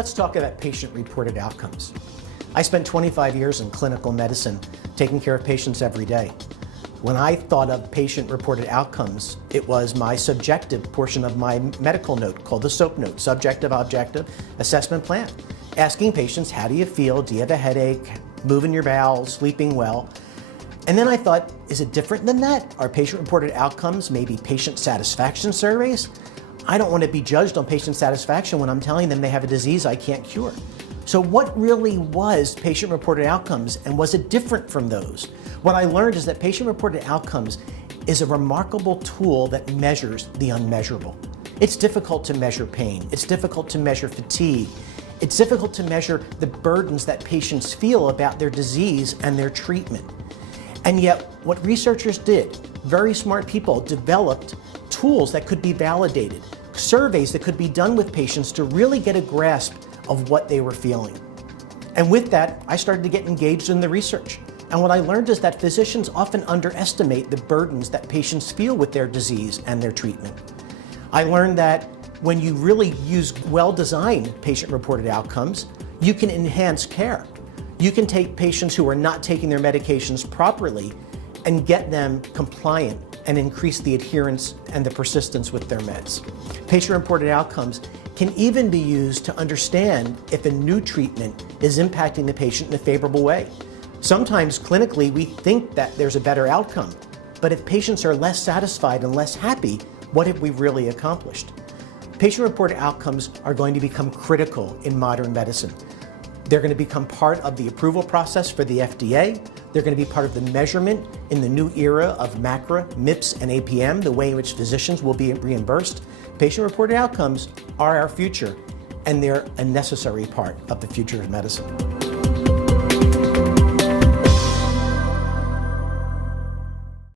Let's talk about patient-reported outcomes. I spent 25 years in clinical medicine, taking care of patients every day. When I thought of patient-reported outcomes, it was my subjective portion of my medical note called the SOAP note, Subjective Objective Assessment Plan. Asking patients, how do you feel? Do you have a headache? Moving your bowels? Sleeping well? And then I thought, is it different than that? Are patient-reported outcomes maybe patient satisfaction surveys? I don't want to be judged on patient satisfaction when I'm telling them they have a disease I can't cure. So what really was patient-reported outcomes, and was it different from those? What I learned is that patient-reported outcomes is a remarkable tool that measures the unmeasurable. It's difficult to measure pain. It's difficult to measure fatigue. It's difficult to measure the burdens that patients feel about their disease and their treatment. And yet, what researchers did, very smart people, developed tools that could be validated, surveys that could be done with patients to really get a grasp of what they were feeling. And with that, I started to get engaged in the research. And what I learned is that physicians often underestimate the burdens that patients feel with their disease and their treatment. I learned that when you really use well-designed patient-reported outcomes, you can enhance care. You can take patients who are not taking their medications properly and get them compliant and increase the adherence and the persistence with their meds. Patient-reported outcomes can even be used to understand if a new treatment is impacting the patient in a favorable way. Sometimes clinically we think that there's a better outcome, but if patients are less satisfied and less happy, what have we really accomplished? Patient-reported outcomes are going to become critical in modern medicine. They're going to become part of the approval process for the FDA. They're going to be part of the measurement in the new era of MACRA, MIPS, and APM, the way in which physicians will be reimbursed. Patient-reported outcomes are our future, and they're a necessary part of the future of medicine.